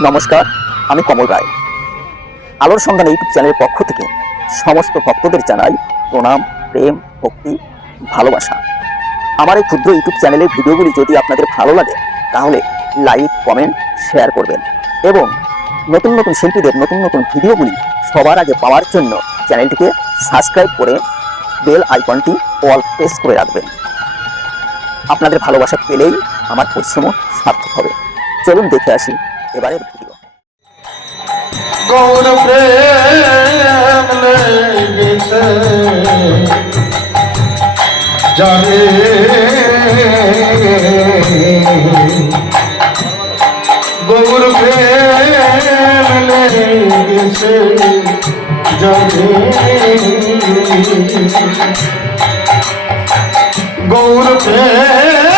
নমস্কার, আমি কমল রায়। আলোর সন্ধান ইউটিউব চ্যানেলের পক্ষ থেকে সমস্ত ভক্তদের জানাই প্রণাম, প্রেম, ভক্তি, ভালোবাসা। আমার এই ক্ষুদ্র ইউটিউব চ্যানেলের ভিডিওগুলি যদি আপনাদের ভালো লাগে তাহলে লাইক, কমেন্ট, শেয়ার করবেন এবং নতুন নতুন শিল্পীদের নতুন নতুন ভিডিওগুলি সবার আগে পাওয়ার জন্য চ্যানেলটিকে সাবস্ক্রাইব করে বেল আইকনটি অল প্রেস করে রাখবেন। আপনাদের ভালোবাসা পেলেই আমার পরিশ্রম সার্থক হবে। চলুন দেখে আসি এবারের ভিডিও। গৌর প্রেম লেগেছে জানে, গৌর প্রেম লেগেছে জানে, গৌর প্রেম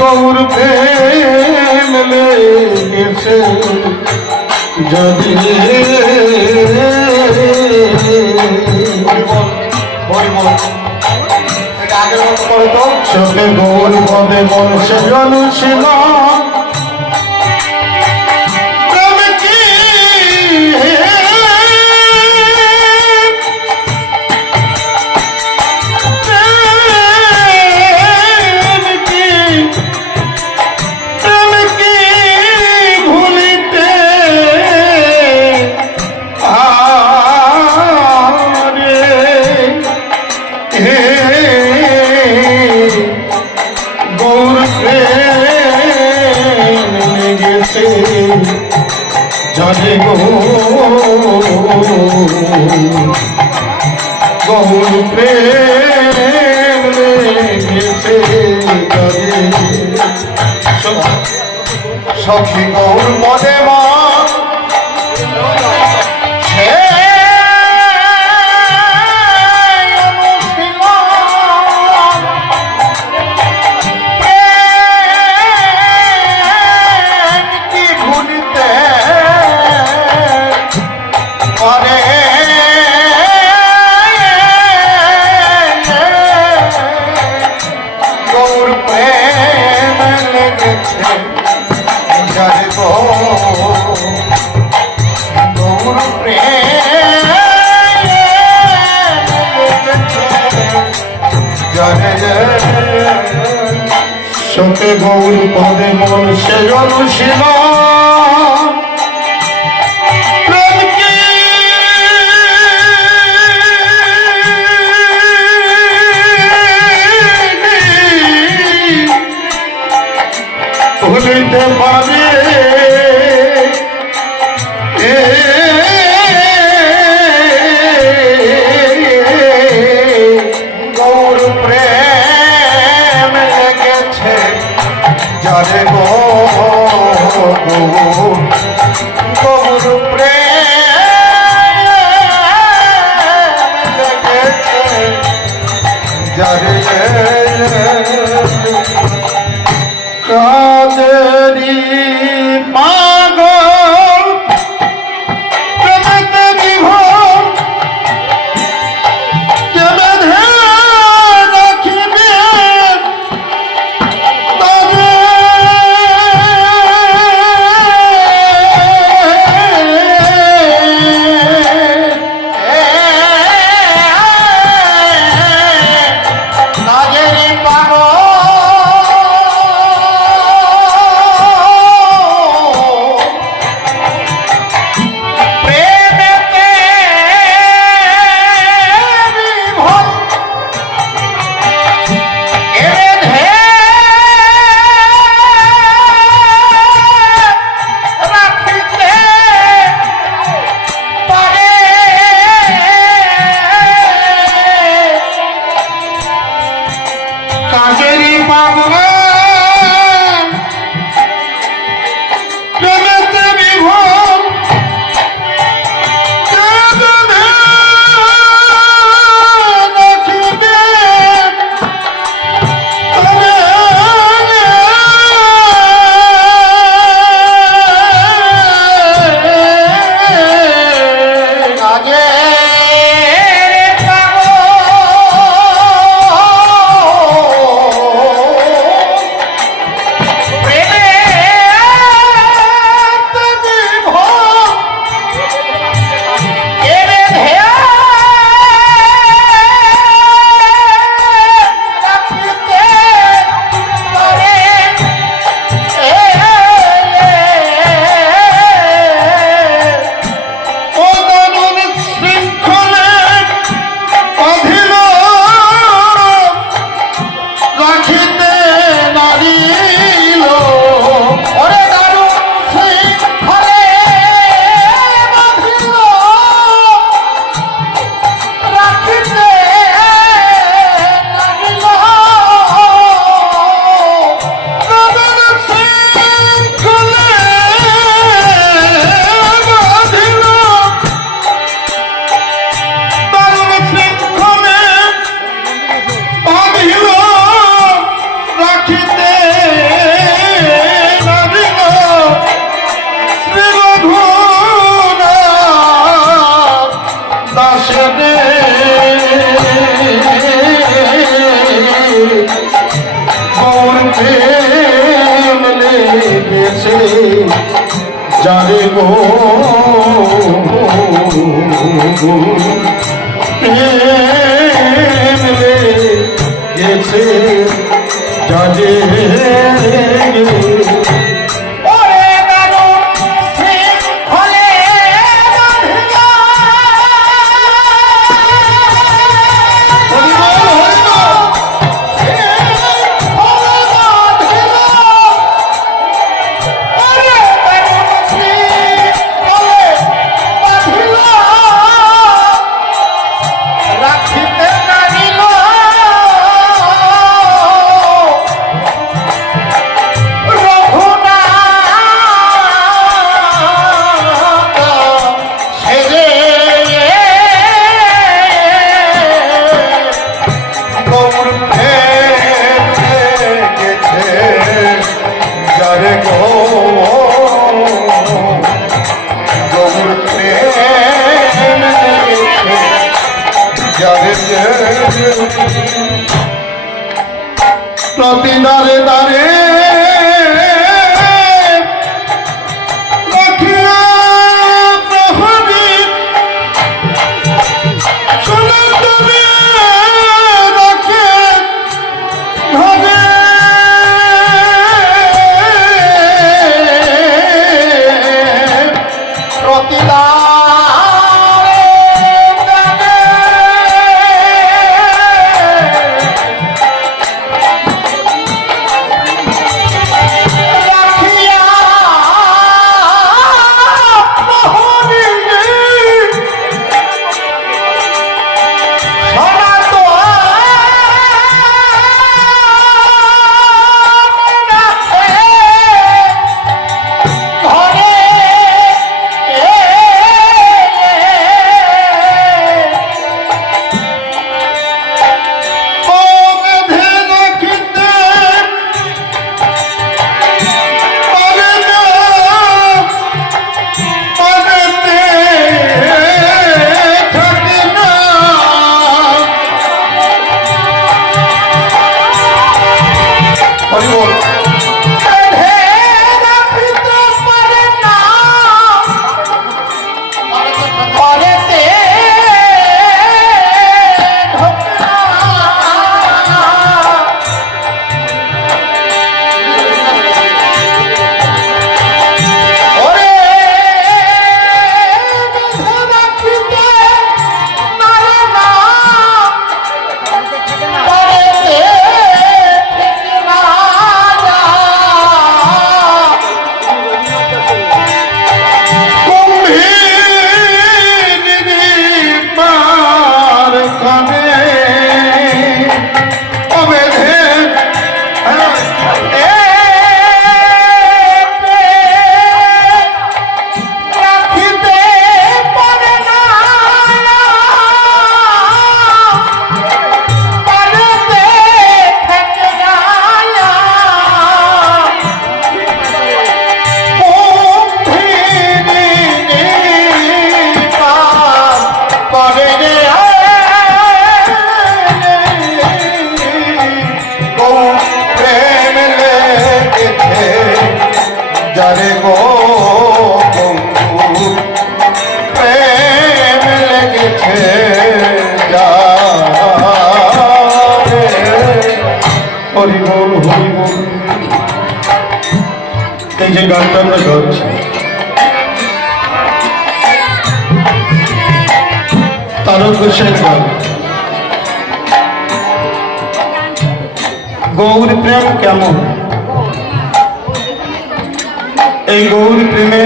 গৌর প্রেম লেগেছে যদি চোখে গৌর পদে বংশে জন ছিল জানে গো গৌর প্রেম লেগেছে জানে, সখী গৌর পদে মা সতে গৌর পদে মন সে অনুশীল ভুলিতে পারে গৌর প্রেম লেগেছে জানে গো গেছে যারে গো প্রেম লেগেছে যারে প্রতি দারে দারে রাখিয়া প্রহরী সোনা তুমি রাখে ধরে প্রতি যারে গো প্রেম লেগেছে হরি বল হরি বল। এই যে গানটা আমরা গাচ্ছি তারক ঘোষের গান গৌর প্রেম কেমন। এই গৌর প্রেমে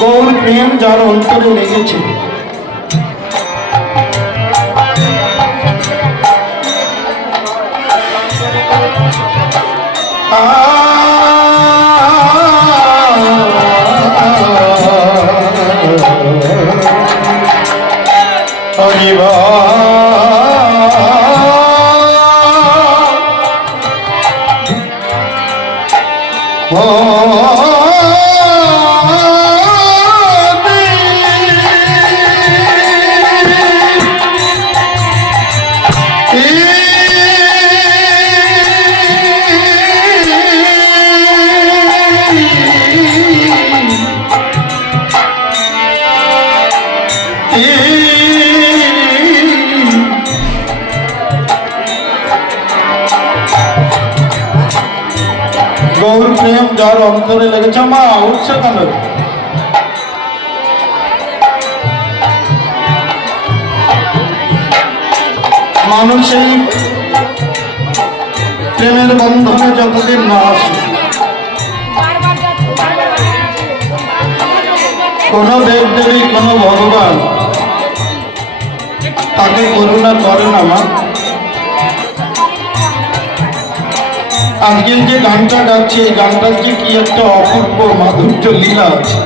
গৌর প্রেম যার অন্তরে লেগেছে হরিবা যার অন্তরে লেগেছে। মা উঠছে কেন? মানুষ এই প্রেমের বন্ধনে যতদিন না আসে, কোন দেব দেবী কোন ভগবান তাকে করুণা করে না। মা আজকে যে গানটা গাচ্ছে, এই গানটার যে কি একটা অপূর্ব মাধুর্য লীলা আছে,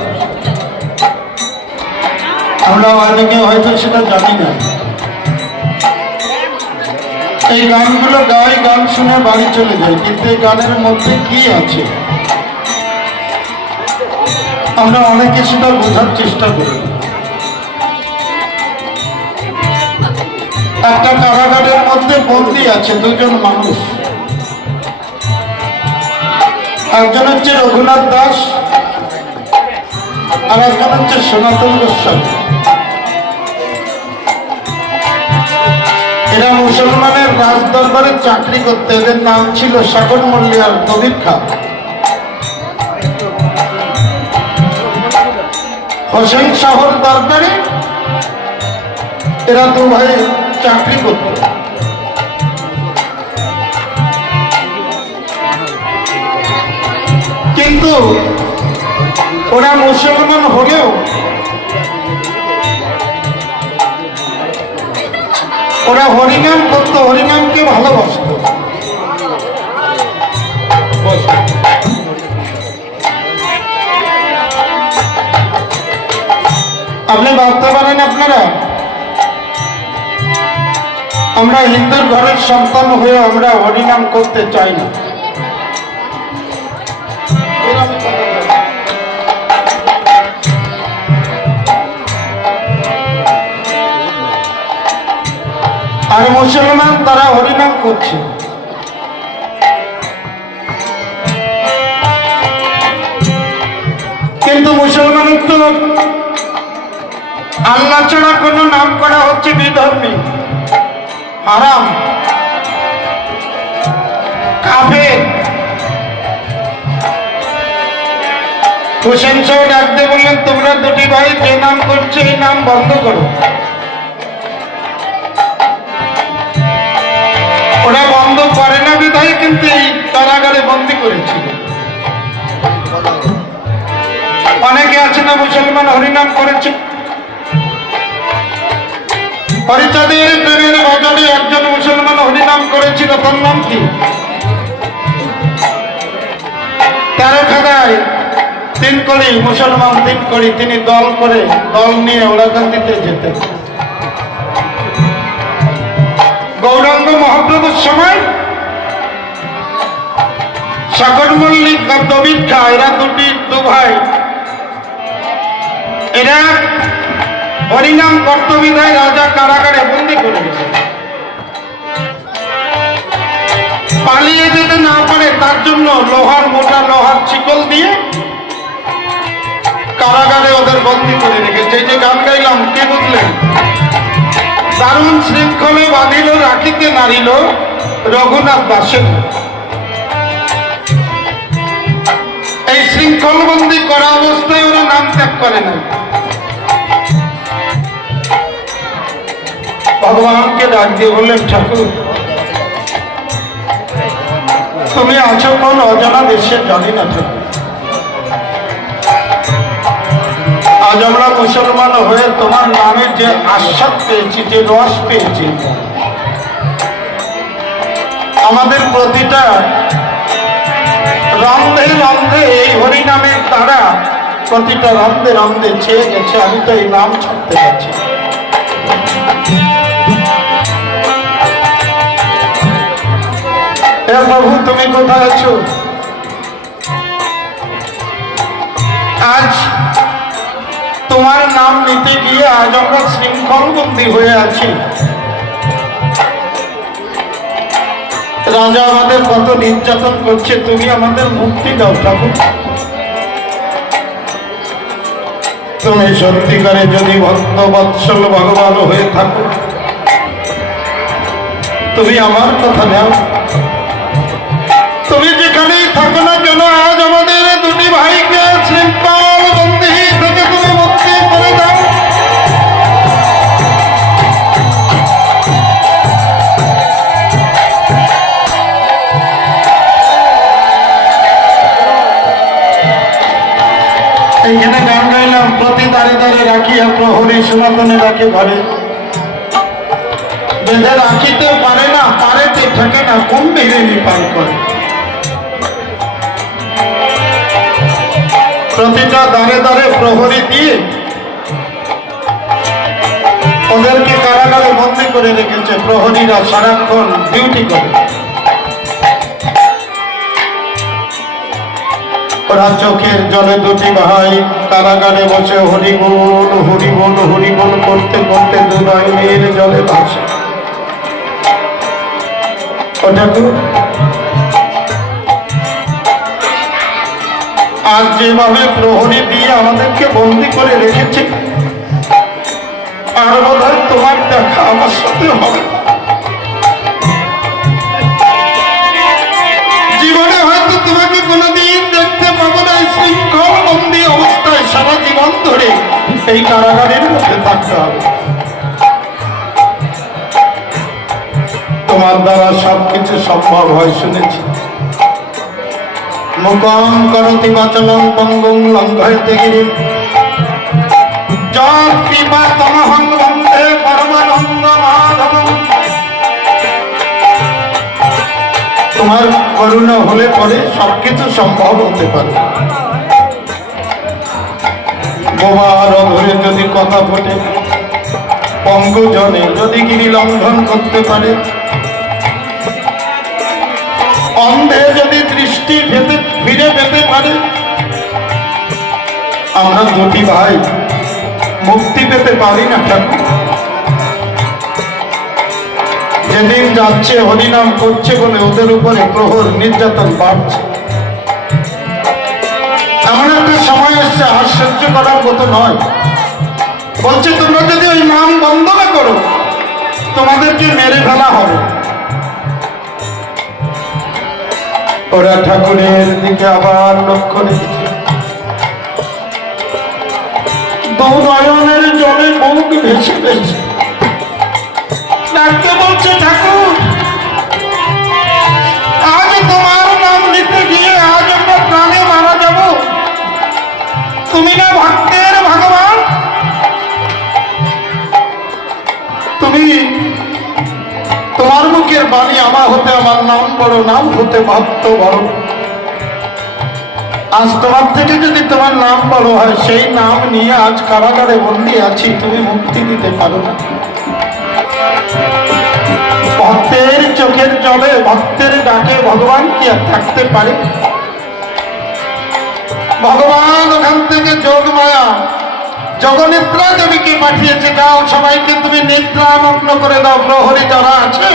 আমরা অনেকে হয়তো সেটা জানি না। এই গানগুলো গাই, গান শুনে বাড়ি চলে যায়, কিন্তু এই গানের মধ্যে কি আছে আমরা অনেকে সেটা বোঝার চেষ্টা করি। একটা কারাগারের মধ্যে বন্দী আছে দুজন মানুষ, একজন হচ্ছে রঘুনাথ দাস আর একজন হচ্ছে সনাতন গোস্বামী। এরা মুসলমানের রাজ দরবারে চাকরি করতে, এদের নাম ছিল শাকর মল্লী আর কবির খা। হোসেন শাহর দরবারে এরা দু ভাই চাকরি করত। কিন্তু ওরা মুসলমান হলেও ওরা হরিনাম করত, হরিনামকে ভালোবাসত। আপনি ভাবতে পারেন আপনারা, আমরা হিন্দুর ঘরের সন্তান হয়ে আমরা হরিনাম করতে চাই না। আর মুসলমান তারা হরিনাম করছে। কিন্তু মুসলমানের তো আল্লাহ ছাড়া কোনো নাম করা হচ্ছে বিধর্মী, হারাম, কাফের। হোসেন শাহ ডাকতে বললেন, তোমরা দুটি ভাই যে নাম করছে এই নাম বন্ধ করো। ওরা বন্ধ করে না বিধায় কিন্তু এই কারাগারে বন্দি করেছিল। অনেকে আছে না মুসলমান হরিনাম করেছে। হরিচাঁদের প্রেমের বাজারে একজন মুসলমান হরিনাম করেছিল, তার নাম কি? 13 খাদায় 3 কড়ি মুসলমান 3 কড়ি, তিনি দল করে দল নিয়ে ওরাকান্দিতে যেতেন। গৌরাঙ্গ মহাপ্রভুর সময় শাকর মল্লিক আর কবির খা, এরা দু ভাই, এরা হরিনাম কর্তবিধায় রাজা কারাগারে বন্দি করে গেছে। পালিয়ে যেতে না পারে তার জন্য মোটা লোহার শিকল দিয়ে কারাগারে ওদের বন্দি করে রেখেছে। এই যে গান গাইলাম, কে বুঝলেন? দারুণ শৃঙ্খলে বাঁধিল রাখিতে নারিল রঘুনাথ দাসের। এই শৃঙ্খল বন্দি করা অবস্থায় ওরা নাম ত্যাগ করে না। ভগবানকে ডাক দিয়ে বললেন, ঠাকুর তুমি আছো কোন অজানা দেশে, জানি না ঠাকুর। আজ আমরা মুসলমান হয়ে তোমার নামে যে আস্বাদ পেয়েছি, যে রস পেয়েছি, আমাদের প্রতিটা রন্ধে রন্ধে এই হরিনামের দ্বারা প্রতিটা রন্ধে রন্ধে ছেয়ে গেছে। আমি তো এই নাম ছাড়তে পারছি। হে প্রভু, তুমি কোথায় আছো? আজ তোমার নাম নিতে গিয়ে আজ আমরা শৃঙ্খলবন্দী হয়ে আছি। রাজা আমাদের কত নির্যাতন করছে, তুমি আমাদের মুক্তি দাও ঠাকুর। তুমি সত্যিকারে যদি ভক্ত বৎসল ভগবান হয়ে থাকো, তুমি আমার কথা নাও। তুমি যেখানেই থাকো না কেন, আজ আমাদের দ্বারে রাখিয়া প্রহরী সনাতনে রাখে ঘরে, বেঁধে রাখিতে পারে না, পারেতে থাকে না, কুম্ভীরে নিপাল করে। প্রতিটা দ্বারে দ্বারে প্রহরী দিয়ে ওদেরকে কারাগারে বন্দি করে রেখেছে। প্রহরীরা সারাক্ষণ ডিউটি করে। ওরা চোখের জলে দুটি ভাই কারাগারে বসে হরিবোল হরিবোল হরিবোল করতে করতে দু নয়নের জলে ভাসে। ওটাকে আজ যেভাবে প্রহরী দিয়ে আমাদেরকে বন্দি করে রেখেছে, আর বোধ হয় তোমার দেখা আমার সাথে হবে। জীবনে হয়তো তোমাকে কোনোদিন দেখতে পাবো না। শৃঙ্খল বন্দী অবস্থায় সারা জীবন ধরে এই কারাগারের মধ্যে থাকতে হবে। তোমার দ্বারা সবকিছু সম্ভব হয় শুনেছি। মুখং করতি বাচলং পঙ্গুং লঙ্ঘয়তে গিরিম যৎ কৃপা তমহং বন্দে পরমানন্দ মাধবম। তোমার করুণা হলে পরে সবকিছু সম্ভব হতে পারে। বোবার অধরে যদি কথা ফোটে, পঙ্গু জনে যদি গিরি লঙ্ঘন করতে পারে, অন্ধে যদি দৃষ্টি ফিরে পেতে পারে, আমরা দুটি ভাই মুক্তি পেতে পারি না ঠাকুর? যেদিন যাচ্ছে হরিনাম করছে বলে ওদের উপরে প্রহর নির্যাতন বাড়ছে। এমন একটা সময় এসছে আর সহ্য করার মতো নয়। বলছে তোমরা যদি ওই নাম বন্ধ না করো, তোমাদেরকে মেরে ফেলা হবে। ওরা ঠাকুরের দিকে আবার লক্ষ্য রেখেছে। দু নয়নের জলে মুখ ভেসে ভেসে ডাকতে বলছে, ঠাকুর আজ তোমার নাম নিতে গিয়ে আজ আমরা প্রাণে মারা যাব। তুমি না ভক্তের ভগবান, তুমি তোমার মুখের বাণী আমার হতে আমার নাম বড়, নাম হতে ভক্ত বড়। আজ তোমার থেকে যদি তোমার নাম বড় হয়, সেই নাম নিয়ে আজ কারাগারে বন্দি আছি, তুমি মুক্তি দিতে পারো না। ভক্তের চোখের জলে ভক্তের ডাকে ভগবান কি আর থাকতে পারে? ভগবান ওখান থেকে যোগ মায়া জগনিদ্রা দেবীকে পাঠিয়েছে, যাও সবাইকে তুমি নিদ্রামগ্ন করে দাও। প্রহরী যারা আছে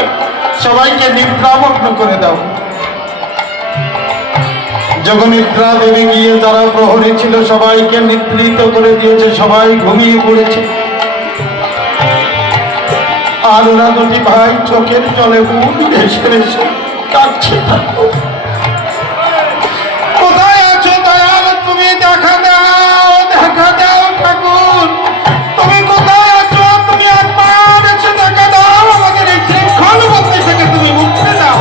সবাইকে নিদ্রামগ্ন করে দাও। জগনিদ্রা দেবী গিয়ে যারা প্রহরী ছিল সবাইকে নিদ্রিত করে দিয়েছে, সবাই ঘুমিয়ে পড়েছে। আর ওরা দুটি ভাই চোখের জলে মুখ ভেসে ভেসে কাঁদছে। কোথায় আছো দয়াল, তুমি দেখা দাও, দেখা দাও ঠাকুর, তুমি কোথায় আছো? তুমি একবার এসে দেখা দাও, আমাদের এই শৃঙ্খল বন্দী থেকে তুমি মুক্তি দাও।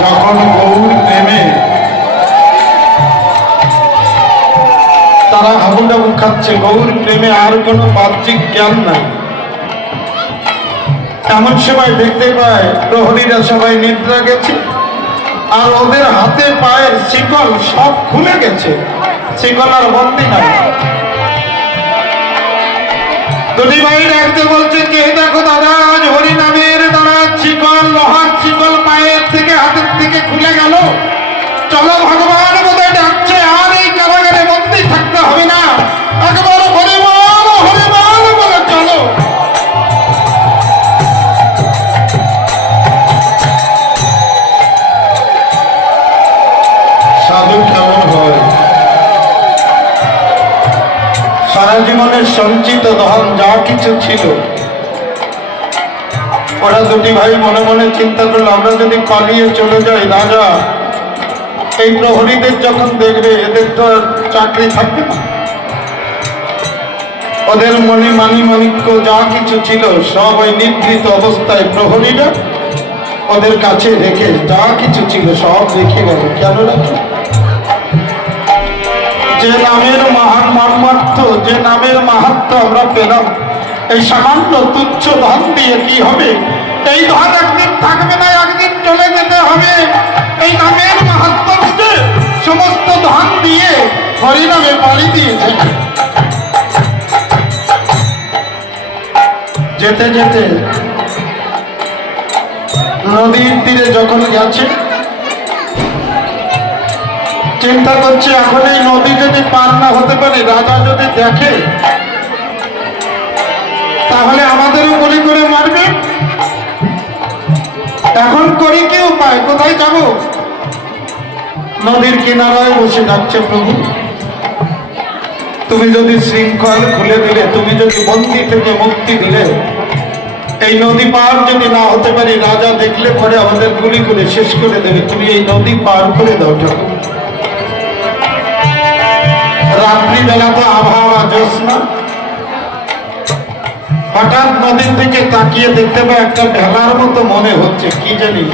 যখন গৌর প্রেমে তারা হাবুডাবু খাচ্ছে, গৌর প্রেমে আর কোনো বাহ্যিক জ্ঞান নাই, এমন সময় দেখতে পায় প্রহরীরা সবাই নিদ্রা গেছে, আর ওদের হাতে পায়ের শিকল সব খুলে গেছে, শিকল আর বন্দি নাই। দুটি ভাই ডাকতে বলছে, কে দেখো দাদা, আজ হরিনামের দ্বারা শিকল, লোহার শিকল পায়ের থেকে হাতের থেকে খুলে গেল। চলো, ভগবান বোধহয় ডাকছে, আর এই কারাগারে বন্দি থাকতে হবে না, একেবারে হরিবল হরিবল বলে চলো। সাধু কেমন হয়? সারা জীবনের সঞ্চিত ধন যা কিছু ছিল, ওরা দুটি ভাই মনে মনে চিন্তা করলো, আমরা যদি পালিয়ে চলে যাই, রাজা এই প্রহরীদের যখন দেখবে, এদের তো চাকরি থাকবে না। ওদের মানিমাণিক্য যা কিছু ছিল সব ওই নিভৃত অবস্থায় প্রহরীরা ওদের কাছে রেখে যা কিছু ছিল সব রেখে গেল। কেন রাখে? যে নামের মহান মাহাত্ম্য, যে নামের মাহাত্ম্য আমরা পেলাম, এই সামান্য তুচ্ছ ধন দিয়ে কি হবে? এই ধন একদিন থাকবে না, একদিন চলে যেতে হবে। এই নামের মাহাত্ম্য বুঝে সমস্ত ধন দিয়ে হরিনামে পাড়ি দিয়েছে। যেতে যেতে নদীর তীরে যখন গেছে, চিন্তা করছে এখন এই নদী যদি পার না হতে পারে, রাজা যদি দেখে তাহলে আমাদেরও গুলি করে মারবে। এখন করি কি উপায়? কোথায় যাব? নদীর কিনারায় বসে যাচ্ছে, প্রভু তুমি যদি শৃঙ্খল খুলে দিলে, তুমি যদি বন্দি থেকে মুক্তি দিলে, এই নদী পার যদি না হতে পারি, রাজা দেখলে পরে আমাদের গুলি করে শেষ করে দেবে। তুমি এই নদী পার করে দাও ঠাকুর। রাত্রিবেলা তো আবহাওয়া জ্যোৎস্না, হঠাৎ নদীর দিকে তাকিয়ে দেখতে পাই একটা ভেলার মতো মনে হচ্ছে, কি জানি।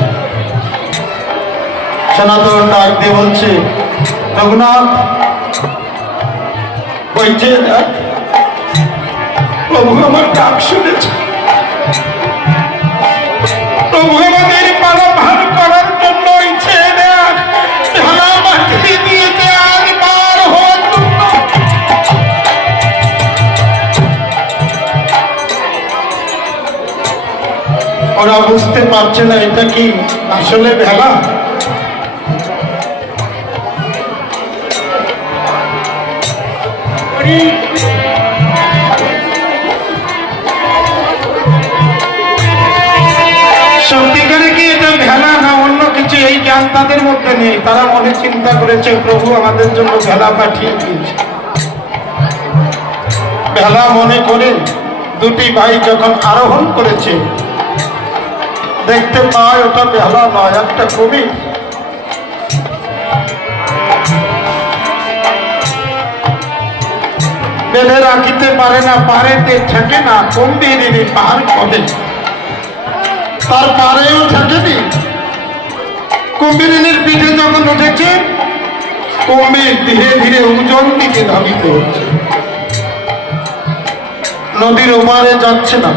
সনাতন ডাক দিয়ে বলছে, রঘুনাথ বলছে, প্রভু আমার ডাক শুনেছে, প্রভু আমাদের পারাপার করার জন্য ইচ্ছে দেখ ভেলা মাটি দিয়েছে আর পার হওয়ার জন্য। ওরা বুঝতে পারছে না এটা কি আসলে ভেলা। সত্যিকারে কি এটা ভেলা না অন্য কিছু, এই জ্ঞান তাদের মধ্যে নেই। তারা মনে চিন্তা করেছে প্রভু আমাদের জন্য ভেলা পাঠিয়ে দিয়েছে। ভেলা মনে করে দুটি ভাই যখন আরোহণ করেছে, দেখতে পায় ওটা ভেলা নয়, একটা কুমির। বেঁধে রাখিতে পারে না, পারেতে থাকে না, কুম্ভীরিনী পার করে, তার পারেও থাকেনি। কুম্ভীরিনীর পিঠে যখন উঠেছে, কুম্ভীর ধীরে ধীরে উজন দিকে ধাবিত হচ্ছে। নদীর ওপারে যাচ্ছে না,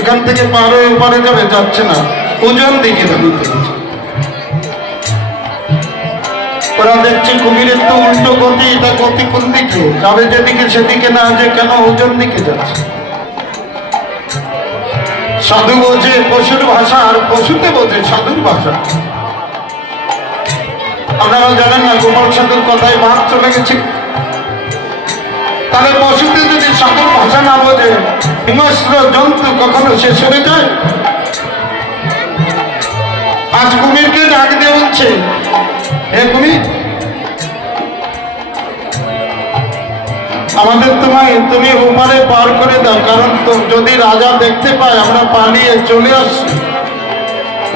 এখান থেকে পার হয়ে ওপারে যাবে, যাচ্ছে না, উজন দিকে ধাবিত হচ্ছে। ওরা দেখছে কুমিরের তো উল্টো গতি, এটা গতি কোন দিকে যাবে? যেদিকে সেদিকে না, যে কেন উজন দিকে যাচ্ছে। সাধু বোঝে পশুর ভাষা, আর পশুতে বোঝে সাধুর ভাষা। আপনারা জানেন না, গোপাল সাধুর কথায় বাঘ চলে গেছে। তাহলে পশুতে যদি সাধুর ভাষা না বোঝে, হিংস্র জন্তু কখনো শেষ হয়ে যায়? আজ কুমিরকে ডাক দিয়ে বলছে, হে কুমির, আমাদের তুমি ওপারে পার করে দাও, কারণ যদি রাজা দেখতে পায় আমরা পালিয়ে চলে আসছি,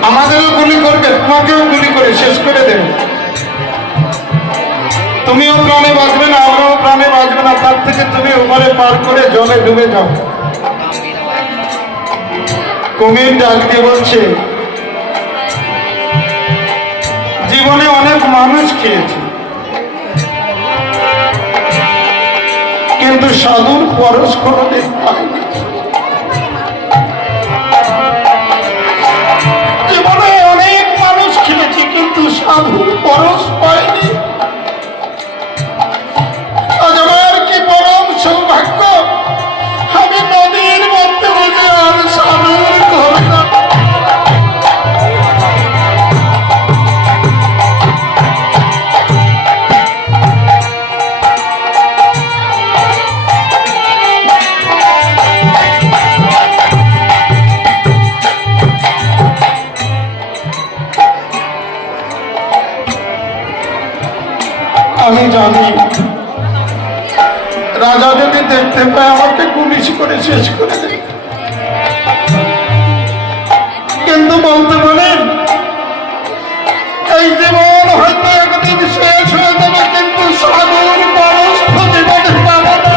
আমাদেরও গুলি করবে, তোমাকেও গুলি করে শেষ করে দেবে। তুমিও প্রাণে বাঁচবে না, আমরাও প্রাণে বাঁচবে না, তার থেকে তুমি ওপারে পার করে জলে ডুবে যাও। কুমির ডাক দিয়ে বলছে, জীবনে অনেক মানুষ খেয়েছে, কিন্তু সাধুর পরশ কোনদিন পাইনি। জীবনে অনেক মানুষ খেয়েছি, কিন্তু সাধুর পরশ পাইনি। আজ আমার কি পরম সৌভাগ্য, আমি নদীর মধ্যে বসে আর সাধুর করলাম। আমি জানি রাজা যদি দেখতে পায় আমাকে পুলিশ করে শেষ করে দেবে, কিন্তু বলতে পারেন এই জীবন হয়তো একদিন শেষ হয়ে যাবে, কিন্তু সাধুর পরশ জীবনে পাবো না।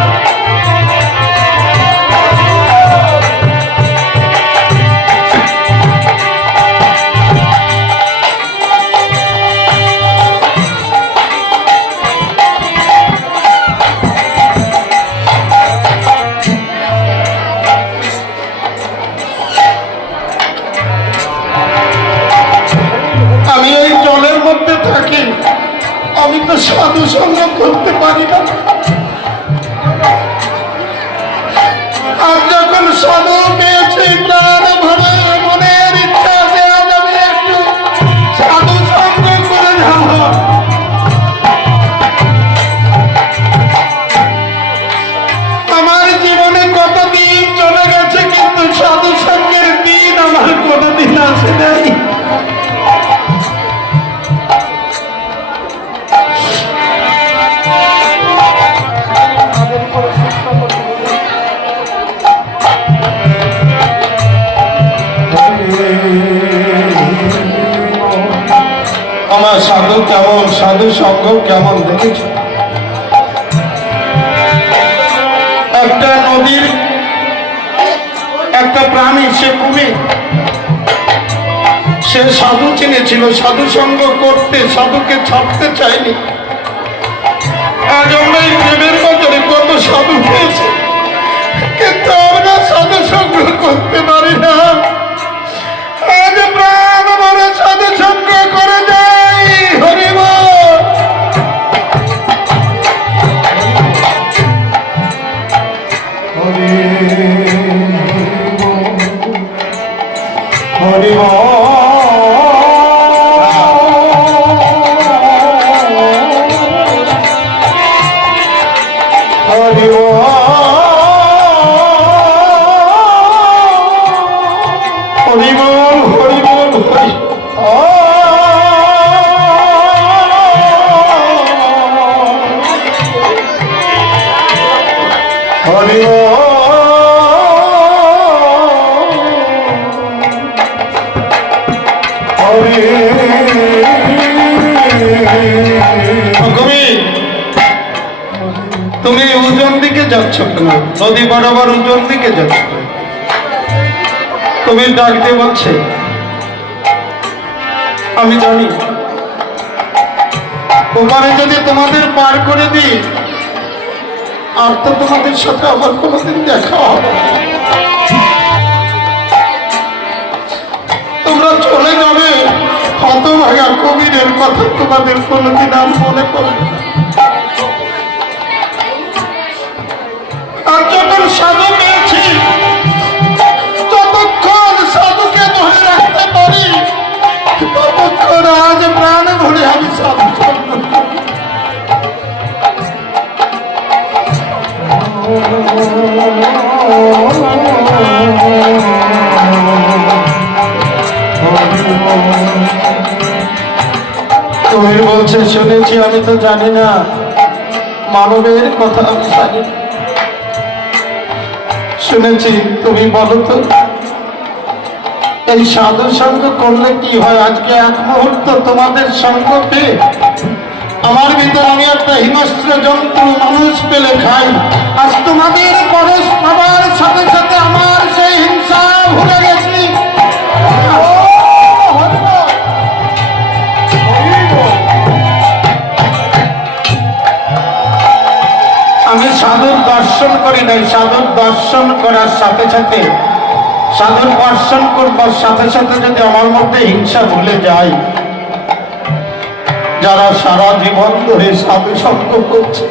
থাকি, আমি তো সাধু সঙ্গ করতে পারি না। আর যখন সাধু পেয়েছি প্রাণ ভরে মনের ইচ্ছা যে আজ আমি একটু সাধু সঙ্গ করে যাব। আমার জীবনে কতদিন চলে গেছে, কিন্তু সাধু সঙ্গের দিন আমার কোনোদিন আসে নাই। আমার সাধু কেমন, সাধু সঙ্গ কেমন দেখেছ? একটা নদীর একটা প্রাণী, সে কুমির, সে সাধু চিনেছিল, সাধু সঙ্গ করতে, সাধুকে ছাড়তে চায়নি। আজ আমরা এই প্রেমের বাজারে কত সাধু পেয়েছে, কিন্তু আমরা সাধু সঙ্গ করতে পারি না। আজ প্রাণ ভরে সাধু সঙ্গ করে যাই। হরিব হরিব হরিব হরিবল হরিবল হরি হরিব তুমি উজন দিকে যাচ্ছ কেন? নদী বরাবর উজন দিকে যাচ্ছ। তুমি ডাক দিয়ে বলছে, আমি জানি ওখানে যদি তোমাদের পার করে দিই, আর তো তোমাদের সাথে আমার কোনোদিন দেখা হবে না। তোমরা চলে যাবে, হতভাগা কবিরের কথা তোমাদের কোনোদিন আর মনে পড়বে না। আর যখন সাধু পেয়েছি, যতক্ষণ সাধুকে ধরে রাখতে পারি, ততক্ষণ আজ প্রাণ ভরে আমি সাধু সঙ্গ করি। তুমি বলছে শুনেছি, আমি তো জানি না, মানবের কথা আমি জানি না। শুনেছি, তুমি বলো তো এই সাধু সঙ্গ করলে কি হয়? আজকে এক মুহূর্ত তোমাদের সঙ্গ পেয়ে আমার ভিতরে আমি একটা হিংস্র জন্তু মানুষ পেলে খাই। আজ তোমাদের পরশ পাবার সাথে সাথে আমার সেই হিংসা ভুলে গেছি। আমি সাধুর দর্শন করি নাই, সাধুর দর্শন করার সাথে সাথে, সাধুর দর্শন করবার সাথে সাথে যদি আমার মধ্যে হিংসা ভুলে যায়, যারা সারা জীবন ধরে সাধু সঙ্গ করছে,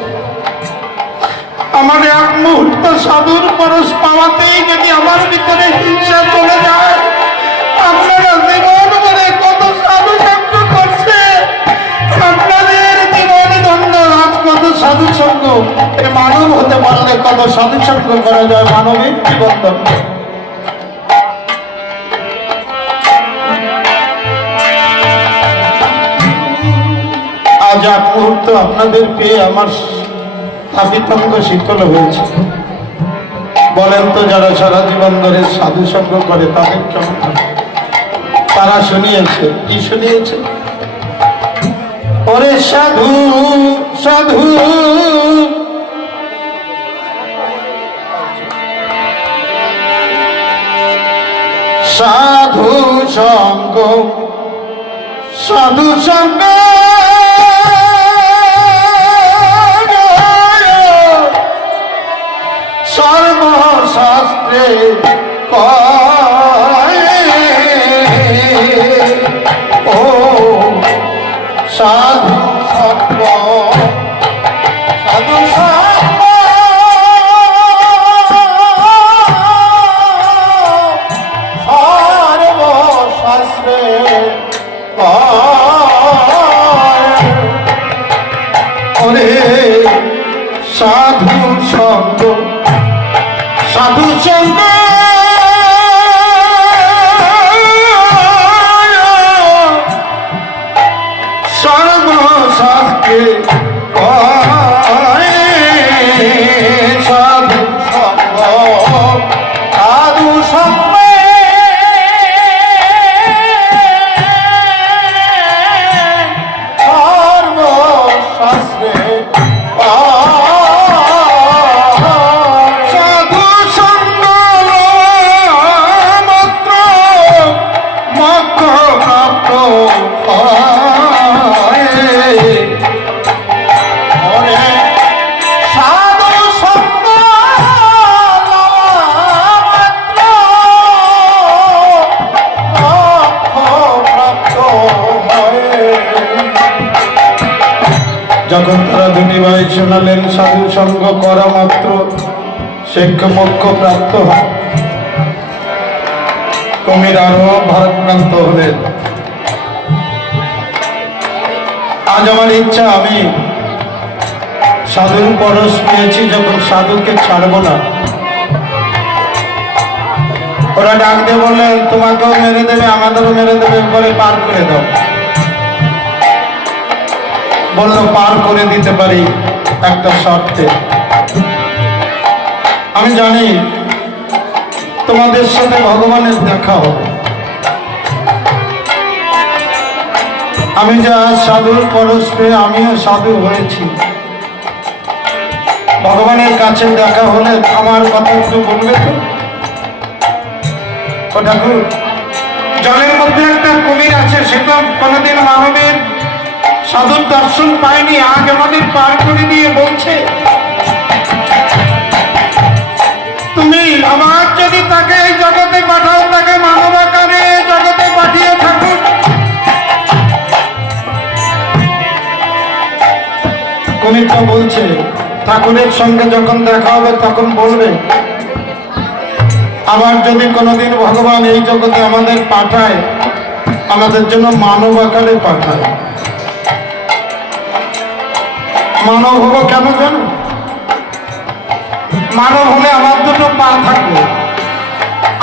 আমার এক মুহূর্ত সাধুর পরশ পাওয়াতেই যদি আমার ভিতরে হিংসা চলে যায়, আপনারা জীবন ধরে কত সাধু সঙ্গ করছে, আপনাদের জীবন ধন্য আজ কত সাধু সঙ্গ। এই মানব হতে পারলে কত সাধু সঙ্গ করা যায়, মানবের জীবন ধন্য। আজ এক মুহূর্ত আপনাদের পেয়ে আমার আপিতঙ্গ শীতল হয়েছে। বলেন তো, যারা সারা জীবন ধরে সাধু সঙ্গ করে তাদের কেমন? তারা শুনিয়েছে, কি শুনিয়েছে? ওরে সাধু সাধু সাধু সঙ্গ, সাধু সঙ্গ সর্বশাস্ত্রে কয়। ও বলে সাধু সঙ্গ, সাধু সঙ্গ সর্বশাস্ত্রে কয়। সাধু সঙ্গ, সাধু সঙ্গ সর্বশাস্ত্রে সাধু সঙ্গ মাত্র মোক্ষ প্রাপ্ত হয়। ওরে সাধু সঙ্গ মাত্র মোক্ষ প্রাপ্ত হয়। যখন তারা দুটি ভাই শোনালেন সাধু সঙ্গ করা মাত্র সে মোক্ষ প্রাপ্ত হয়, কুমির আরো ভারাক্রান্ত হলেন। আজ আমার ইচ্ছা, আমি সাধুর পরশ পেয়েছি যখন সাধুকে ছাড়ব না। ওরা ডাক দিয়ে বললেন তোমাকেও মেরে দেবে আমাদেরও মেরে দেবে, বলে পার করে দাও। বললো পার করে দিতে পারি একটা শর্তে। আমি জানি তোমাদের সাথে ভগবানের দেখা হবে। আমি যা সাধুর পরশ পেয়ে আমিও সাধু হয়েছি, ভগবানের কাছে দেখা হলে আমার কথা একটু বলবে তো? ও ঠাকুর, জলের মধ্যে একটা কুমির আছে, সেটা কোনোদিন মানবের সাধুর দর্শন পায়নি, আজ আমাদের পার করে দিয়ে বলছে তুমি আমার যদি তাকে এই জগতে পাঠাও, তাকে মানব আকারে জগতে পাঠিয়ে থাকো। কুমিরটা বলছে ঠাকুরের সঙ্গে যখন দেখা হবে তখন বলবে, আবার যদি কোনোদিন ভগবান এই জগতে আমাদের পাঠায়, আমাদের জন্য মানব আকারে পাঠায়। মানব হবো কেন জানো? মানব হলে আমার দুটো পা থাকবে,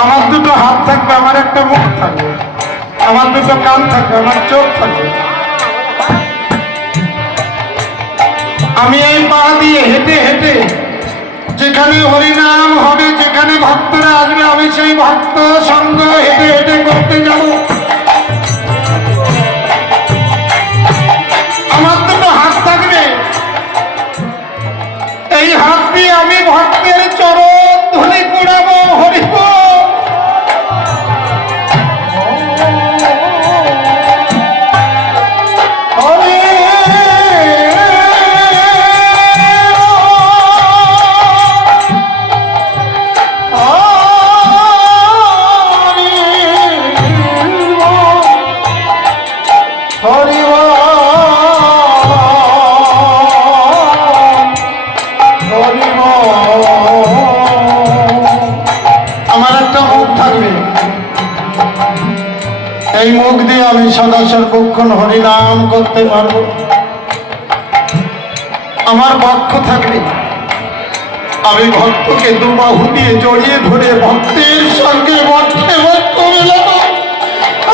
আমার দুটো হাত থাকবে, আমার একটা মুখ থাকবে, আমার দুটো কান থাকবে, আমার চোখ থাকবে। আমি এই পা দিয়ে হেঁটে হেঁটে যেখানে হরিনাম হবে, যেখানে ভক্তরা আসবে, আমি সেই ভক্ত সঙ্গ হেঁটে হেঁটে করতে যাব। আমার দুটো হাত থাকবে, এই হাত দিয়ে আমি ভক্তের চরণ ধুলি কুড়াবো, হরিব। এই মুখ দিয়ে আমি সদা সর্বক্ষণ হরিনাম করতে পারবো। আমার বক্ষ থাকবে, আমি ভক্তকে দুবাহু দিয়ে জড়িয়ে ধরে ভক্তের সঙ্গে বক্ষে বক্ষ মেলাবো।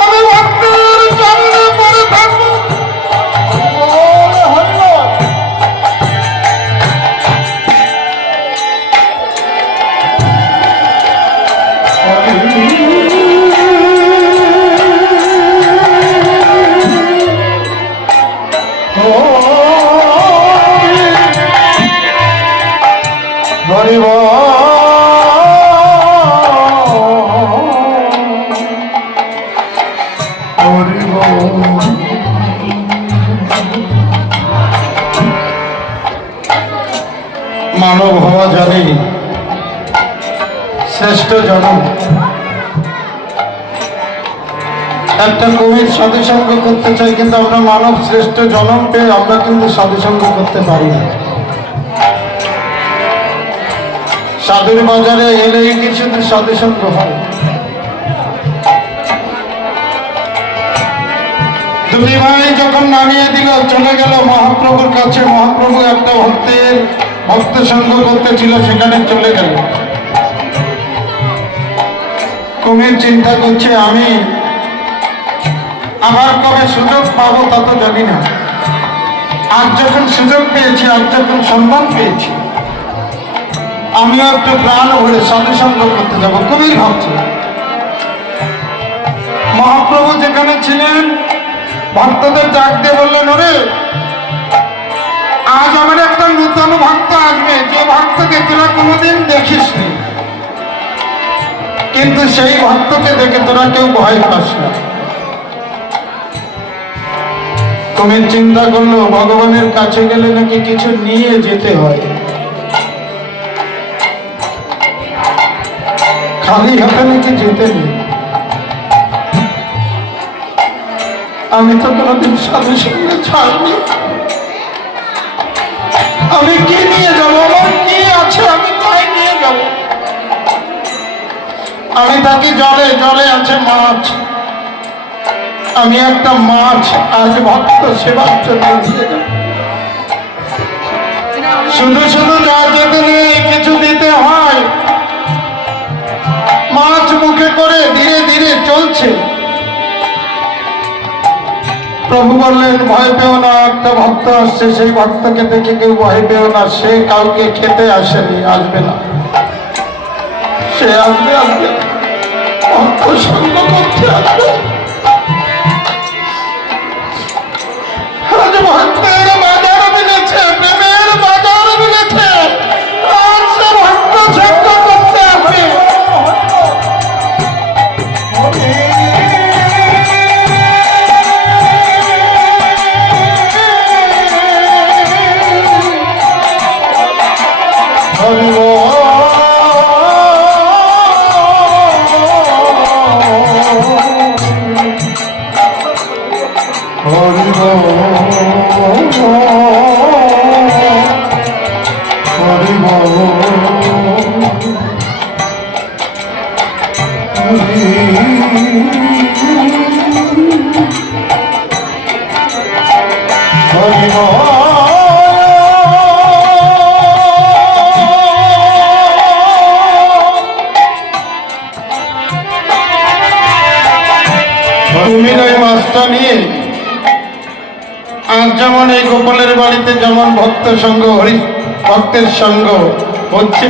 আমি ভক্তের সামনে পড়ে থাকবো। হরিব হরিব। মানব হওয়া জানি শ্রেষ্ঠ জনম। একটা কবির সাধুসঙ্গ করতে চাই, কিন্তু আমরা মানব শ্রেষ্ঠ জনম পেয়ে আমরা কিন্তু সাধুসঙ্গ করতে পারি না। সাধুর বাজারে এলেই কিছু সাধুসঙ্গ হয়। দুটি ভাই যখন নামিয়ে দিল চলে গেল মহাপ্রভুর কাছে। মহাপ্রভু একটা ভক্ত সঙ্গ করতেছিল, সেখানে চলে গেল। কুমির চিন্তা করছে, আমি আবার কবে সুযোগ পাবো তা তো জানি না। আজ যখন সুযোগ পেয়েছি, আজ যখন সম্মান পেয়েছি, আমিও একটু প্রাণ ভরে সাধুসঙ্গ করতে যাবো। কুমির ভাবছে। মহাপ্রভু যেখানে ছিলেন ভক্তদের ডাক দিয়ে বললেন, ওরে আজ আমার একটা নূতন ভক্ত আসবে, যে ভক্তকে তোরা কোনোদিন দেখিসনি, কিন্তু সেই ভক্তকে দেখে তোরা কেউ ভয় পাস না। কুমির চিন্তা করলো, ভগবানের কাছে গেলে নাকি কিছু নিয়ে যেতে হয়, খালি হাতে নাকি যেতে নেই। আমি তো কোনোদিন সাধু সঙ্গে ছাড়িনি, আমি কি নিয়ে যাবো? আমার কি আছে আমি তাই নিয়ে যাব। আমি থাকি জলে, জলে আছে মাছ, আমি একটা মাছ আজ ভক্ত সেবার জন্য দিয়ে যাব। শুধু শুধু যা যেতে নেই, কিছু দিতে হয়। মাছ মুখে করে ধীরে ধীরে চলছে। প্রভু বললেন, ভয় পেও না, একটা ভক্ত আসছে, সেই ভক্তকে দেখে কেউ ভয় পেও না। সে কাউকে খেতে আসেনি, আসবে না, সে আসবে আসবে ভক্ত সঙ্গ করতে আসবে। আজ ভক্তের বাজার মিলেছে, প্রেমের বাজার মিলেছে, আর সে ভক্ত সঙ্গ করতে আসবে। তুমি ওই মাছটা নিয়ে আজ যেমন এই গোপালের বাড়িতে যেমন ভক্ত সঙ্গ, হরি ভক্তের সঙ্গ হচ্ছে,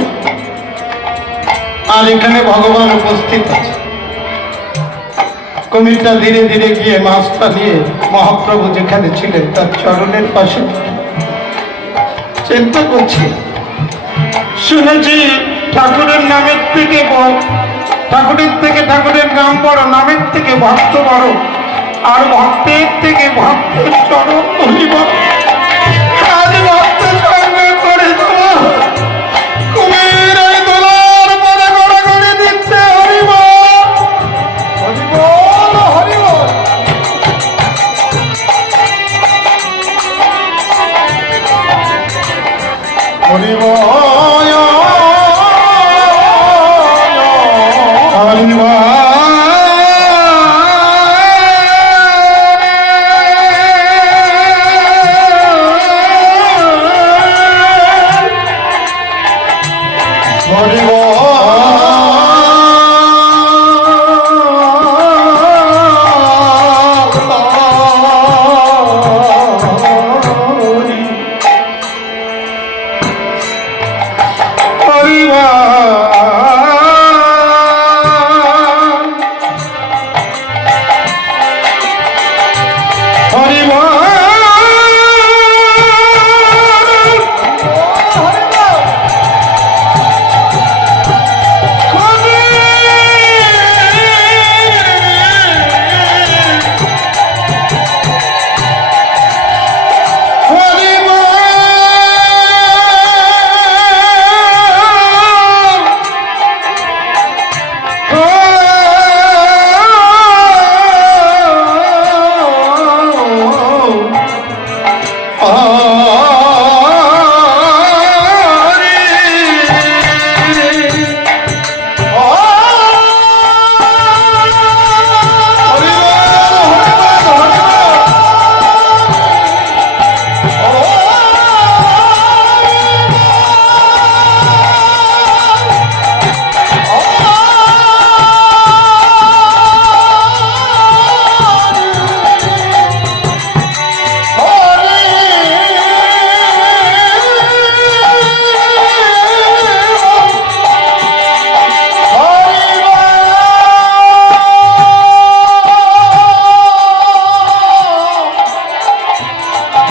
আর এখানে ভগবান উপস্থিত আছে। কুমিরটা ধীরে ধীরে গিয়ে মাছটা নিয়ে মহাপ্রভু যেখানে ছিলেন তার চরণের পাশে চিন্তা করছে, শুনেছি ঠাকুরের নামের থেকে ঠাকুরের নাম বড়, নামের থেকে ভক্ত বড়, আর ভক্তের থেকে ভক্তের চরণ বলি বড়। আজ ভক্ত সঙ্গে করে দেবো। কুমির এই দোলার পরে গড়াগড়ি দিচ্ছে, হরিবল হরিবল হরিবল। হরিবল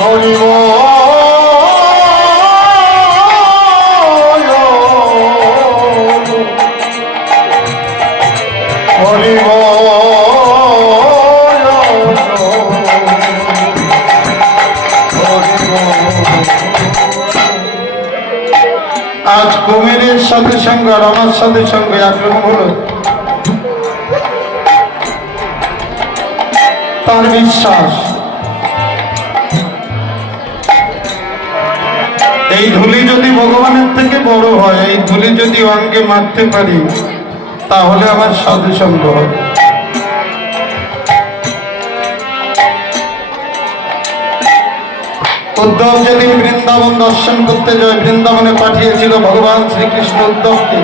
হরি বল হরি আজ কুমিরের সাথে সঙ্গে আর আমার সাথে সঙ্গে একরকম হলো তার বিশ্বাস এই ধুলি যদি ভগবানের থেকে বড় হয়, এই ধুলি যদি অঙ্গে মারতে পারি, তাহলে আমার সাধু সঙ্গ হবে। উদ্ধব যেদিন বৃন্দাবন দর্শন করতে যায়, বৃন্দাবনে পাঠিয়েছিল ভগবান শ্রীকৃষ্ণ উদ্ধবকে।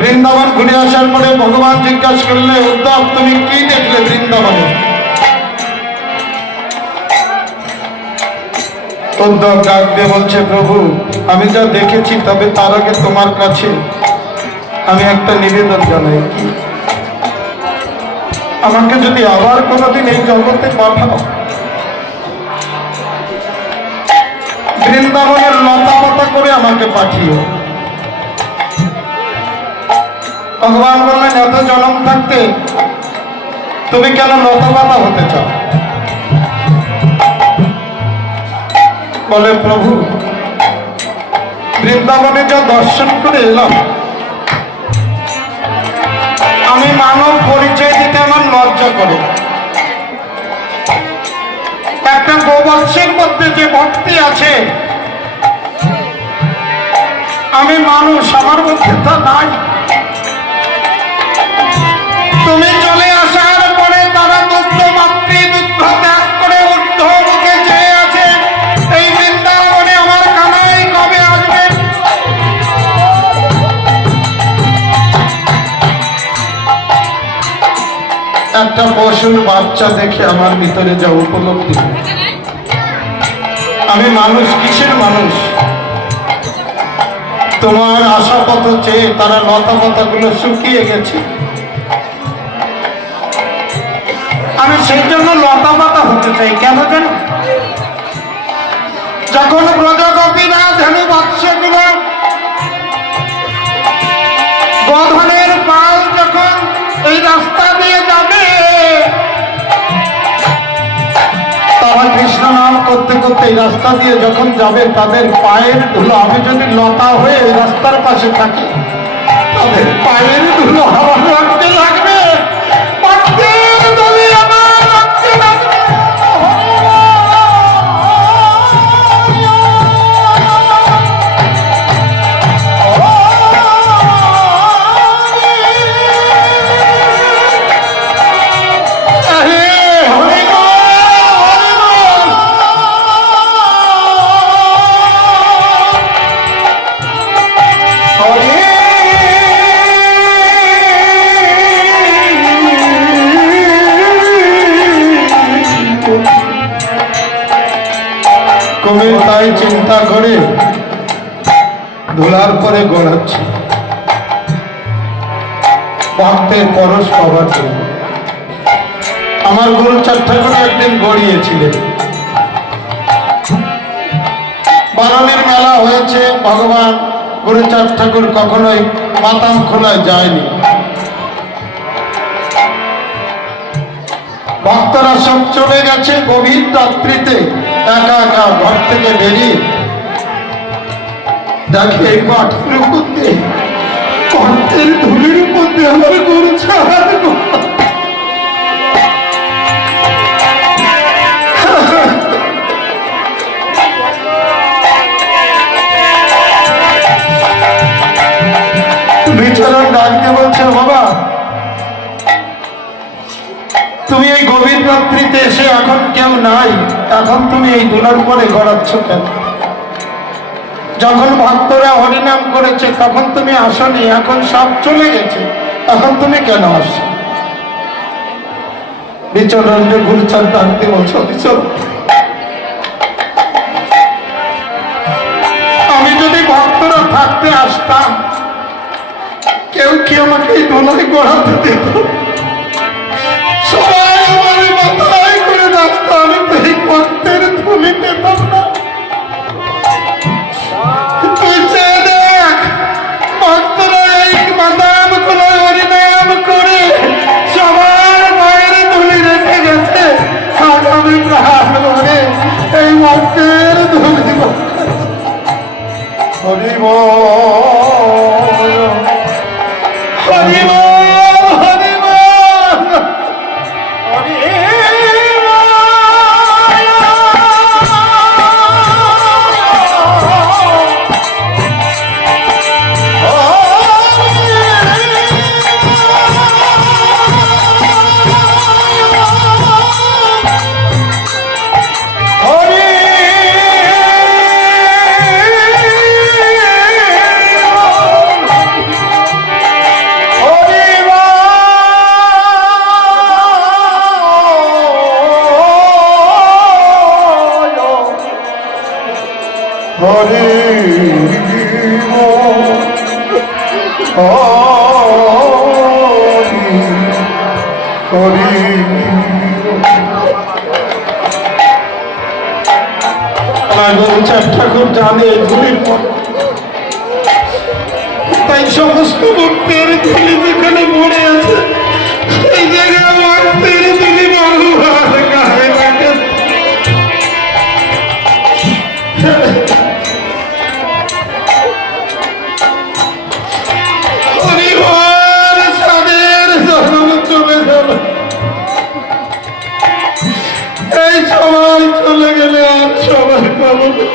বৃন্দাবন ঘুরে আসার পরে ভগবান জিজ্ঞাসা করলে, উদ্ধব তুমি কি দেখলে বৃন্দাবনে? উদ্ধব ডাক দিয়ে বলছে, প্রভু আমি যা দেখেছি, তবে তার আগে তোমার কাছে আমি একটা নিবেদন জানাই। কি? আমাকে যদি আবার কোনোদিন এই জগতে পাঠাও, বৃন্দাবনের লতা পাতা করে আমাকে পাঠিও। ভগবান বললেন, এত জন্ম থাকতে তুমি কেন লতা পাতা হতে চাও? বলে, প্রভু বৃন্দাবনে যা দর্শন করে এলাম, আমি মানব পরিচয় দিতে আমার লজ্জা করে। একটা গোবৎসের মধ্যে যে ভক্তি আছে, আমি মানুষ, আমার মধ্যে তা নাই। তুমি চলে আসার পরে তারা দুগ্ধ মাতৃ দুগ্ধ ত্যাগ করে ঊর্ধ্ব মুখে চেয়ে আছে, এই বৃন্দাবনে আমার কানাই কবে আসবে? একটা পশুর বাচ্চা দেখে আমার ভিতরে যা উপলব্ধি, আমি মানুষ, কিসের মানুষ? তোমার আশা পথ চেয়ে তারা লতা পাতাগুলো শুকিয়ে গেছে, আমি সেই জন্য লতা পাতা হতে চাই। কেন জানো? যখন ব্রজগোপীরা ধনু বাক্সগুলো গোধনের পাল যখন এই রাস্তা দিয়ে যাবে, তারা কৃষ্ণ নাম করতে করতে এই রাস্তা দিয়ে যখন যাবে, তাদের পায়ের ধুলো, আমি যদি লতা হয়ে এই রাস্তার পাশে থাকি, তাদের পায়ের ধুলো আমার লাগতে লাগবে, পায়ের ধুলো আমার লাগতে লাগবে। কুমির তাই চিন্তা করে ধুলার পরে গড়াচ্ছে ভক্তের পরশ পাওয়ার জন্য। আমার গুরুচাঁদ ঠাকুর একদিন গড়িয়েছিলেন, বারণের মেলা হয়েছে, ভগবান গুরুচাঁদ ঠাকুর কখনোই মাতাম খোলায় যায়নি। ভক্তরা সব চলে গেছে, গভীর রাত্রিতে একা একা ঘর থেকে বেরিয়ে দেখে এই মাঠের মধ্যে, কণ্ঠের ধুলির মধ্যে আমার গুরুচাঁদ বিচরণ ডাক দিয়ে বলছে, বাবা তুমি এই গভীর রাত্রিতে এসে, এখন কেউ নাই, এখন তুমি এই ধুলার পরে গড়াচ্ছ কেন? যখন ভক্তরা হরিনাম করেছে তখন তুমি আসনি, এখন সব চলে গেছে, এখন তুমি কেন আসছো? বিচরণে গুরুচাঁদ ডাক দিয়ে বলছো, বিচরণ আমি যদি ভক্তরা থাকতে আসতাম, কেউ কি আমাকে এই ধুলায় গড়াতে দিত? সবাই আমার মাথায় করে রাখতো, আমি তো এই ভক্তের হরি বল, হরি বল, হরি ঠাকুর জানে ধুলির পর, তাই সমস্ত ভক্তের ধুলি যেখানে পড়ে আছে সেই জায়গায় ভক্তের ধুলি বারবার গায়ে লাগে। হরিবল, সাদের জন্ম চলে গেল, এই সবাই চলে গেলে আর সবাই পাবো না।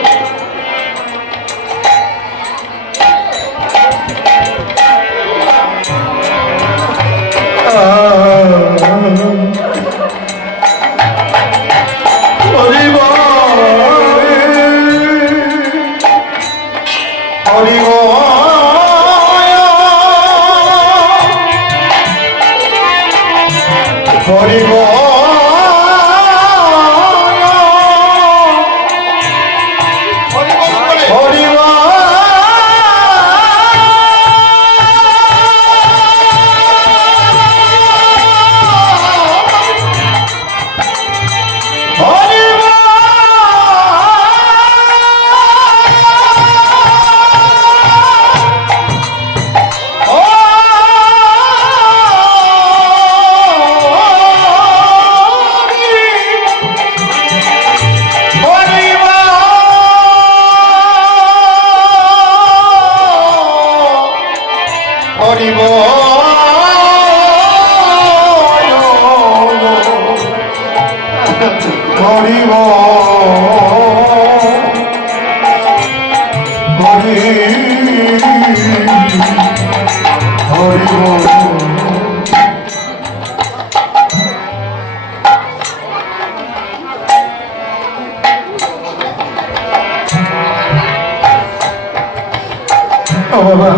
বাবা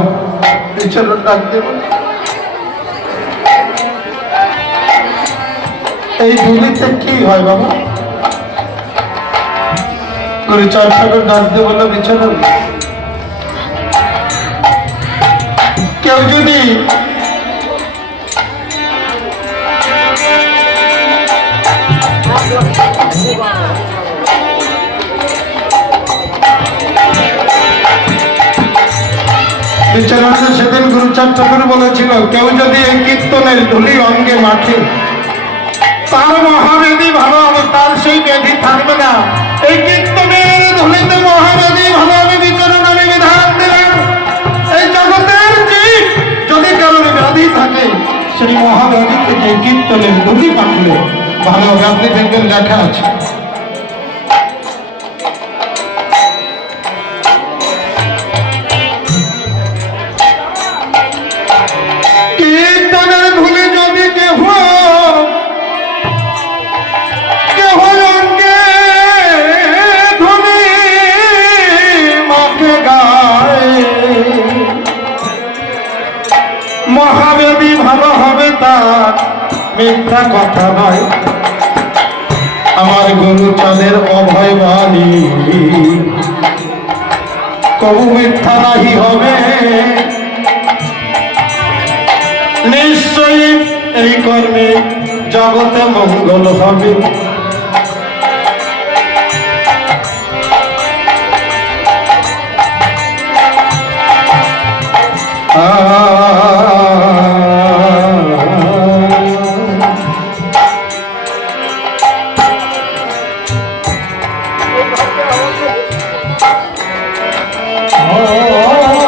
চলো ডাক দেব। এই ধুলিতে কি হয় বাবা? চার ঠাকুর ডাক দিয়ে বললো বিছানা। কেউ যদি সেদিন গুরুচাঁদ ঠাকুর বলেছিল, কেউ যদি এই কীর্তনের ধুলি অঙ্গে মাখে তার মহাবেদী ভালো হবে, তার সেই ব্যাধি থাকবে না। এই কীর্তনের ধুলিতে মহাবেদী ভালো হবে বিচরণ আমি বিধান দিলাম। এই জগতের জীব যদি কারোর ব্যাধি থাকে সেই মহাব্যাধি থেকে কীর্তনের ধুলি মাখলে ভালো হবে। আপনি দেখবেন লেখা আছে। মহাবেদী ভালো হবে তার মিথ্যা কথা নয়। আমার গুরুচাঁদের অভয় বাণী কবু মিথ্যা নাহি হবে। নিশ্চয়ই এই কর্মে জগতে মঙ্গল হবে। Oh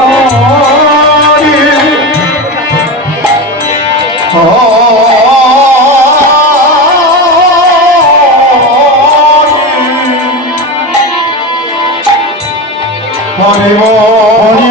হরি হরি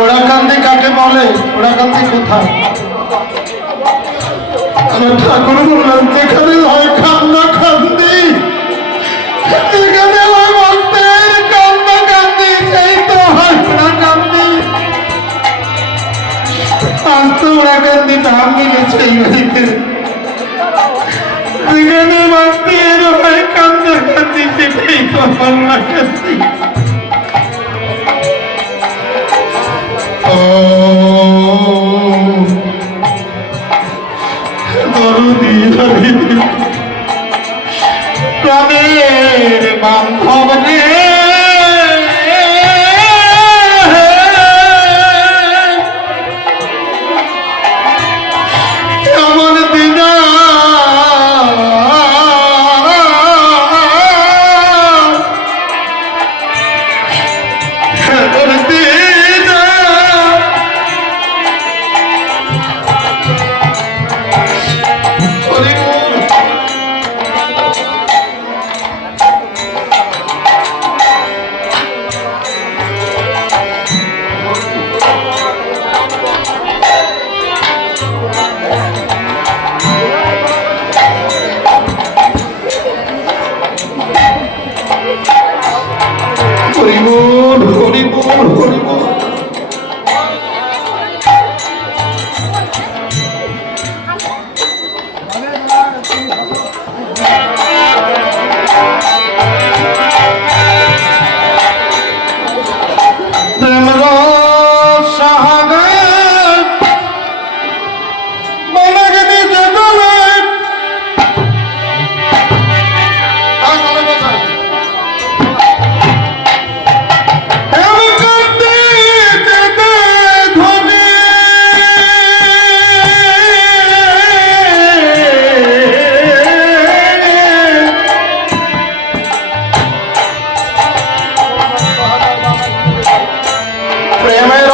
ওড়াকান্দি কাকে বলে? ওড়াকান্দি কোথায়? ঠাকুর বললেন যেখানে হয় কান্না কান্দি, যেখানে হয় ভক্তের কান্না কান্দি, সেই তো হয় ওড়াকান্দি। আজ তো ওড়াকান্দি নাম মিলেছে এই বাড়িতে, যেখানে ভক্তের হয় কান্না কান্দি, সেটাই তো ওড়াকান্দি। প্রাণের বান্ধব রে, এমন দিনা হরিবোল হরিবোল হরিবোল। প্রেম রস সাগর বনগনি জগলে প্রেমের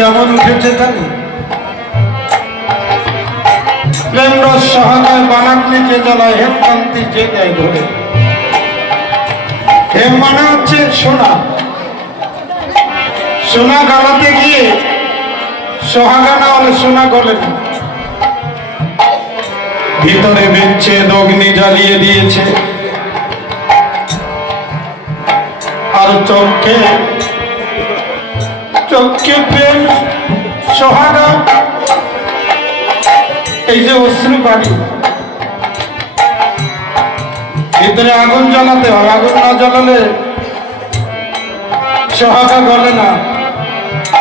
কেমন উঠেছে জানি প্রেম রস সহাগায় বানাকলি যে জ্বালায় হেমকান্তি যে দেয় ধরে হেম মানে হচ্ছে সোনা সোনা গালাতে গিয়ে সোহাগা না হলে সোনা গলে না ভিতরে বিচ্ছেদ অগ্নি জ্বালিয়ে দিয়েছে আর চোখে চোখে প্রেম সোহাগা এই যে অশ্রু বাড়ি ভিতরে আগুন জ্বালাতে হয় আগুন না জ্বালালে সোহাগা গলে না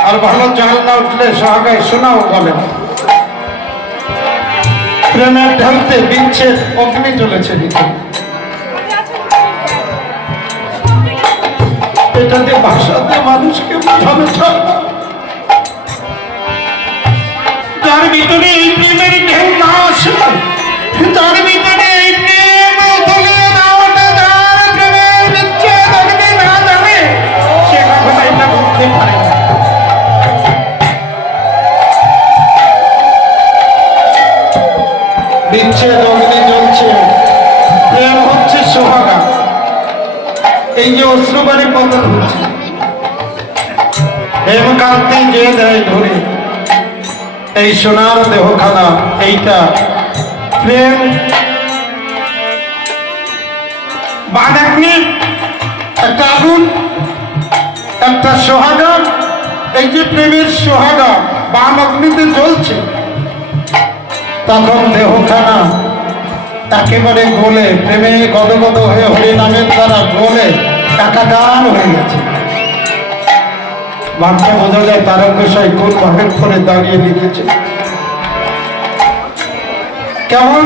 আর ভালো জাল না উঠলে সোহাগায় সোনাও গলে না প্রেমের ঢালতে বিচ্ছেদ অগ্নি চলেছে ভিতরে এটাতে ভাষাতে মানুষকে বোঝানো ছাড়া যার ভিতরে এই প্রেমের ঢেউ না আসে যার ভিতরে এই প্রেম তলিয়ে না ওঠে যার প্রেমের বিচ্ছেদ অগ্নি না জানে সে কখনো এটা বুঝতে পারে না বিচ্ছেদ অগ্নি জ্বলছে প্রেম হচ্ছে সোহাগা এই যে অশ্রুবাড়ি পতন হচ্ছে হেমকান্তি যে দেয় ধরে এই সোনার দেহখানা এইটা প্রেম বানাকনি একটা আগুন একটা সোহাগা এই যে প্রেমের সোহাগা বান অগ্নিতে জ্বলছে তখন দেহখানা একেবারে গলে প্রেমে গদগদ হয়ে হরিনামের দ্বারা গলে একাকার হয়ে গেছে বার্তা বোঝা যায় তারকেশ্বর কোন ভাবের করে দাঁড়িয়ে লিখেছে কেমন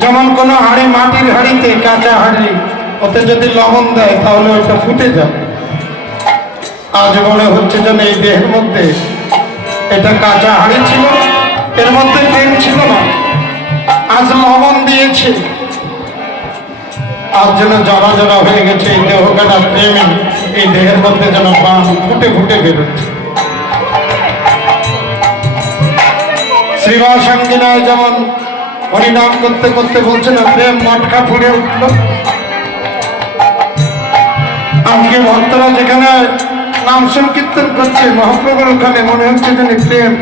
যেমন কোন হাড়ি মাটির হাড়িতে কাঁচা হাড়ি ওতে যদি লবণ দেয় তাহলে ওটা ফুটে যায় আজ মনে হচ্ছে যেন এই দেহের মধ্যে এটা কাঁচা হাড়ি ছিল এর মধ্যে প্রেম ছিল না আজ লবণ দিয়েছে আজ যেন জড়া জড়া হয়ে গেছে এই দেহখানা প্রেমে এই দেহের মধ্যে যেন বান ফুটে ফুটে বেরোচ্ছে শ্রীবাসাঙ্গিনায় যেমন হরিনাম করতে করতে বলছে না প্রেম মটকা ফুটে উঠল আজকে ভক্তরা যেখানে নাম সংকীর্তন করছে মহাপ্রভুর ওখানে মনে হচ্ছে যেন প্রেম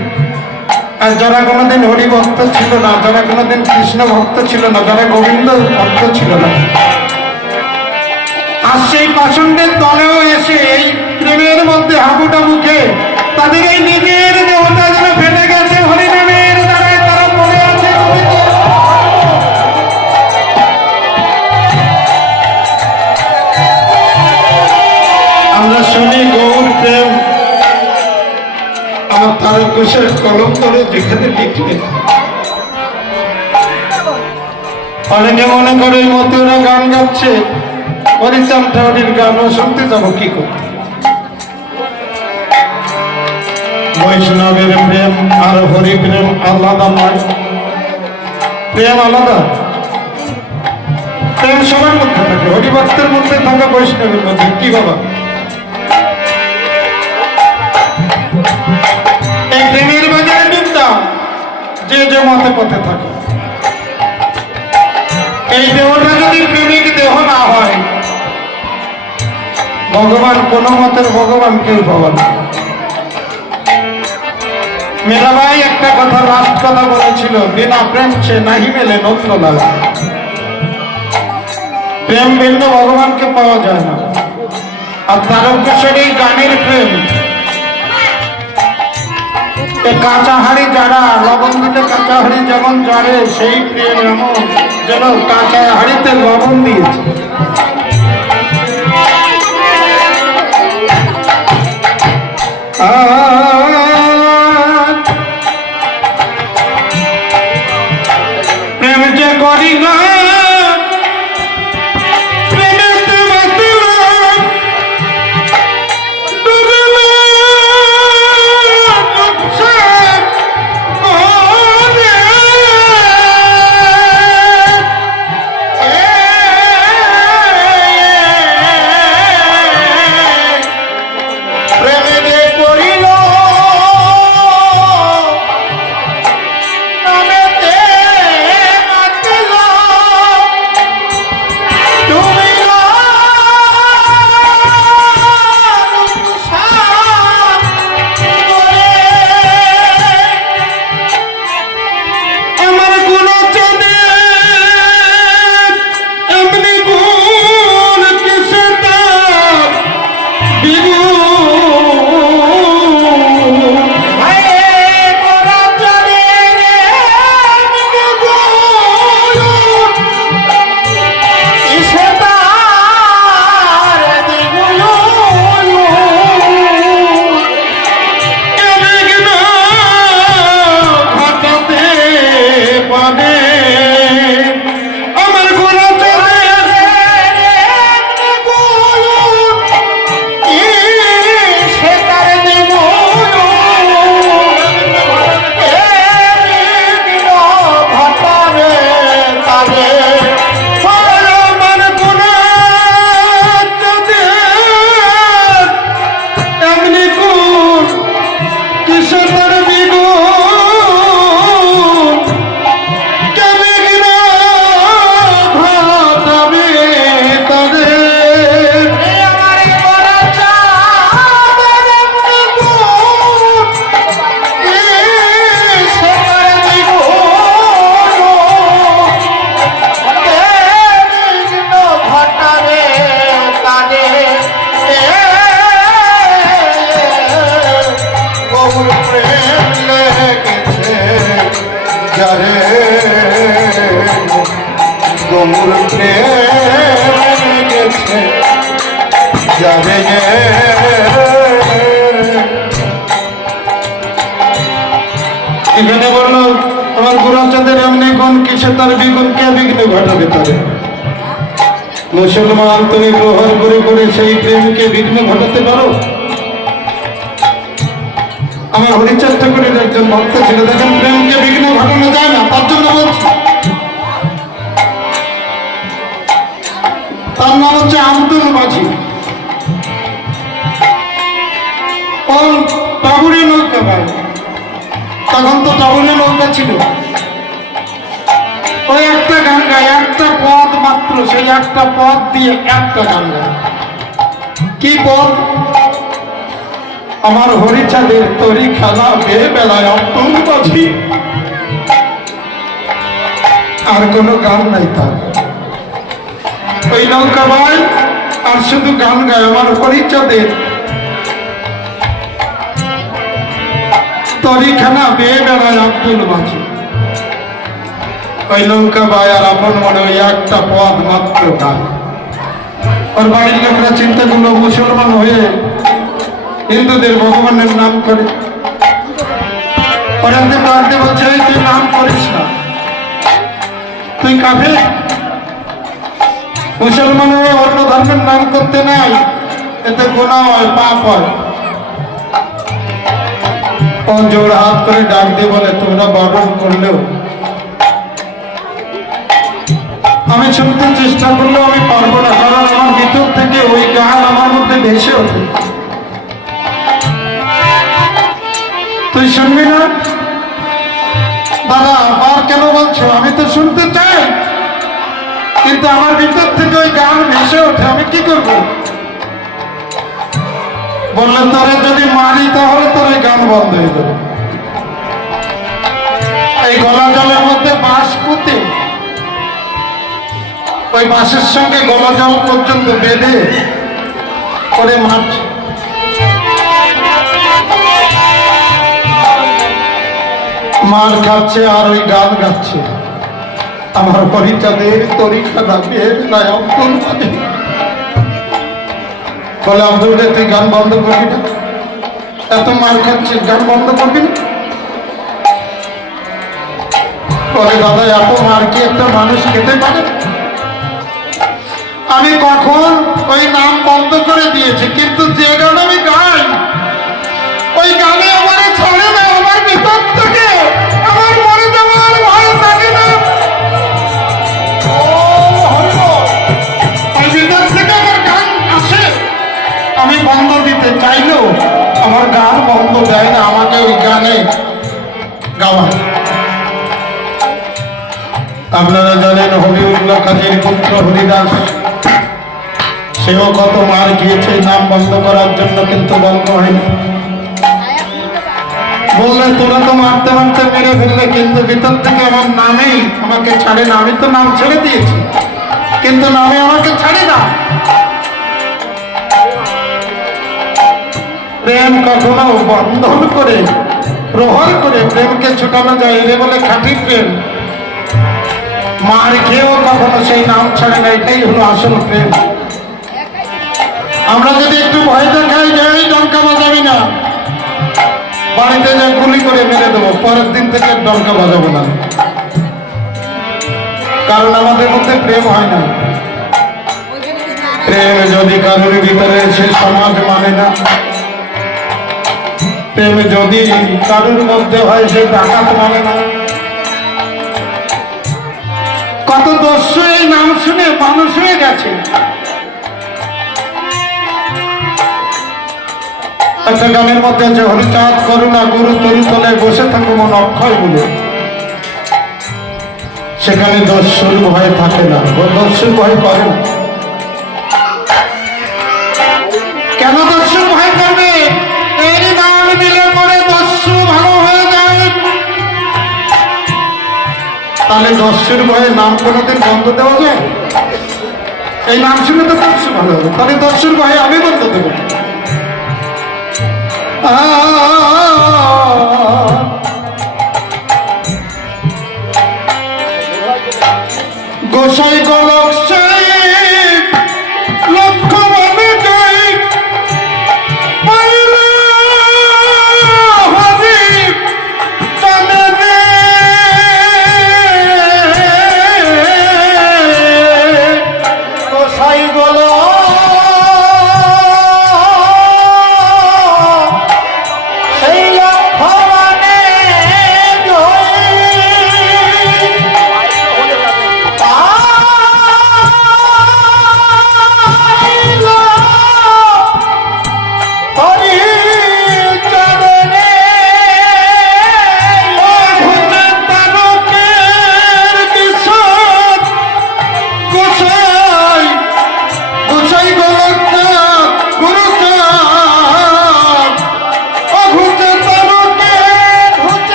আর যারা কোনোদিন হরি ভক্ত ছিল না যারা কোনোদিন কৃষ্ণ ভক্ত ছিল না যারা গোবিন্দ ভক্ত ছিল না আর সেই পাষণ্ডের দলেও এসে এই প্রেমের মধ্যে হাবুডাবু খেয়ে তাদের এই নিজের দেহটা যেন ফেটে গেছে হরিনামের দ্বারায় তারা পড়ে আছে আমরা শুনি গৌর প্রেম আমার তারকেশ্বর কলম করে যেখানে লিখলে অনেকে মনে করে এই মতো ওরা গান গাচ্ছে হরিচাঁদ ঠাকুরের গান শুনতে যাবো কি করতে বৈষ্ণবের প্রেম আর হরি প্রেম আলাদা নয় প্রেম আলাদা প্রেম সবার মধ্যে থাকে হরিভক্তের মধ্যে থাকে বৈষ্ণবের মধ্যে কি বাবা এই প্রেমের বাজারে ডুবতা যে যে মতে পথে থাকে এই দেহটা যদি প্রেমিক দেহ না হয় ভগবান কোন মতের ভগবান কেউ পাবে না মেরাবাই একটা কথা লাস্ট কথা বলেছিল বিনা প্রেম সে নাহি মেলে নন্দ লাগা প্রেম ভিন্ন ভগবানকে পাওয়া যায় না আর তারকেশ্বর এই গানের প্রেম কাঁচা হাড়ি যারা লবণ দিতে কাঁচা হাড়ি যেমন জড়ে সেই প্রেম এমন যেন কাঁচা হাড়িতে লবণ দিয়েছে প্রেম যে করি না যারে গমুর প্রেম গেছে যারে এখানে বললো আমার গুরুচাঁদের এমনি কোন কিসে তার বিগুণকে বিঘ্ন ঘটাবে তারে মুসলমান তুমি প্রহার করে করে সেই প্রেমকে বিঘ্ন ঘটাতে পারো আমার হরিচাঁদ ঠাকুরের একজন ভক্ত ছিল দেখেন প্রেমকে বিঘ্ন ঘটানো যায় না তার জন্য বলছি তার নাম হচ্ছে আব্দুল মাঝি টাগুরি নৌকা ভাই তখন তো টাগুরি নৌকা ছিল ওই একটা গান গায় একটা পদ মাত্র সেই একটা পদ দিয়ে একটা গান গায় কি পদ আমার হরিচাঁদের তরি খেলা বেয়ে বেলায় অন্তম বাজি আর কোনো গান নাই তার ওই নৌকা ভাই আর শুধু গান গায় আমার হরিচাঁদের তরিখানা বেয়ে বেড়ায় আব্দুল বাজি ওই নৌকা ভাই আর আপন মনে ওই একটা পদ মাত্র গান ওর বাড়ির লোকরা চিন্তা করলো মুসলমান হয়ে হিন্দুদের ভগবানের নাম করে পড়াতে পড়াতে বলছে তুই নাম করিস না তুই কাফের মুসলমান হয়ে অন্য ধর্মের নাম করতে নাই এতে গোনা হয় পাপ হয় ও জোড় হাত করে ডাক দিয়ে বলে তোমরা বারণ করলেও আমি শুনতে চেষ্টা করলেও আমি পারবো না কারণ আমার ভিতর থেকে ওই গান আমার মধ্যে ভেসে ওঠে তুই শুনবি না দাদা আর কেন বলছো আমি তো শুনতে চাই কিন্তু আমার ভিতর থেকে ওই গান ভেসে ওঠে আমি কি করবো বললেন তোরে যদি মারি তাহলে তোর এই গান বন্ধ হয়ে যাবে এই গলা জলের মধ্যে বাঁশ পুঁতে ওই বাঁশের সঙ্গে গলা জল পর্যন্ত বেঁধে করে মাছ মার খাচ্ছে আর ওই গান গাচ্ছে আমার হরিচাঁদের তরিখানা বের নাই অন্তর মানে বলে আব্দুল তুই গান বন্ধ করবি না এত মার খাচ্ছিস গান বন্ধ করবি না বলে দাদা এত মার কি একটা মানুষ খেতে পারে আমি কখন ওই নাম বন্ধ করে দিয়েছি কিন্তু যে গান আমি গাই ওই গানে আমার ছাড়ে না আমার ভিতর থেকে আমার মরে যাওয়ার ভয় থাকে না ওই ভিতর থেকে আমার গান আসে আমি বন্ধ দিতে চাইলেও আমার গান বন্ধ দেয় না আমাকে ওই গানে গাওয়ায় আপনারা জানেন হবিউল্লাহ কাজীর পুত্র হরিদাস সেও কত মার খেয়েছে নাম বন্ধ করার জন্য কিন্তু বন্ধ হয়নি বললে তোরা তো মারতে মারতে মেরে ফেললে কিন্তু ভিতর থেকে আমার নামেই আমাকে ছাড়ে না আমি তো নাম ছেড়ে দিয়েছি কিন্তু নামে আমাকে ছাড়ে না প্রেম কখনো বন্ধন করে প্রহর করে প্রেমকে ছুটানো যায় এরে বলে খাঁটি প্রেম মার খেয়েও কখনো সেই নাম ছাড়ে না এটাই হলো আসল প্রেম আমরা যদি একটু ভয় দেখাই যাই ডঙ্কা বাজাবি না বাড়িতে যা গুলি করে মেরে দেবো পরের দিন থেকে ডঙ্কা বাজাবো না কারণ আমাদের মধ্যে প্রেম হয় না প্রেম যদি কারোর ভিতরে সে সমাজ মানে না প্রেম যদি কারোর মধ্যে হয় সে ডাকাত মানে না কত দস্যু এই নাম শুনে মানুষ হয়ে গেছে একটা গানের মধ্যে আছে হরিচাঁদ করুণা গুরু তরু তলায় বসে থাকো মন অক্ষয় বলে সেখানে দস্যুর ভয় থাকে না দস্যুর ভয় করে না কেন দস্যুর ভয় করবে এই নাম দিলে পরে দস্যু ভালো হয়ে যায় তাহলে দস্যুর ভয়ে নাম কোনোদিন বন্ধ দেওয়া যায় এই নাম শুনে তো দস্যু ভালো হবে তাহলে দস্যুর ভয়ে আমি বন্ধ দেবো গোসাই গলো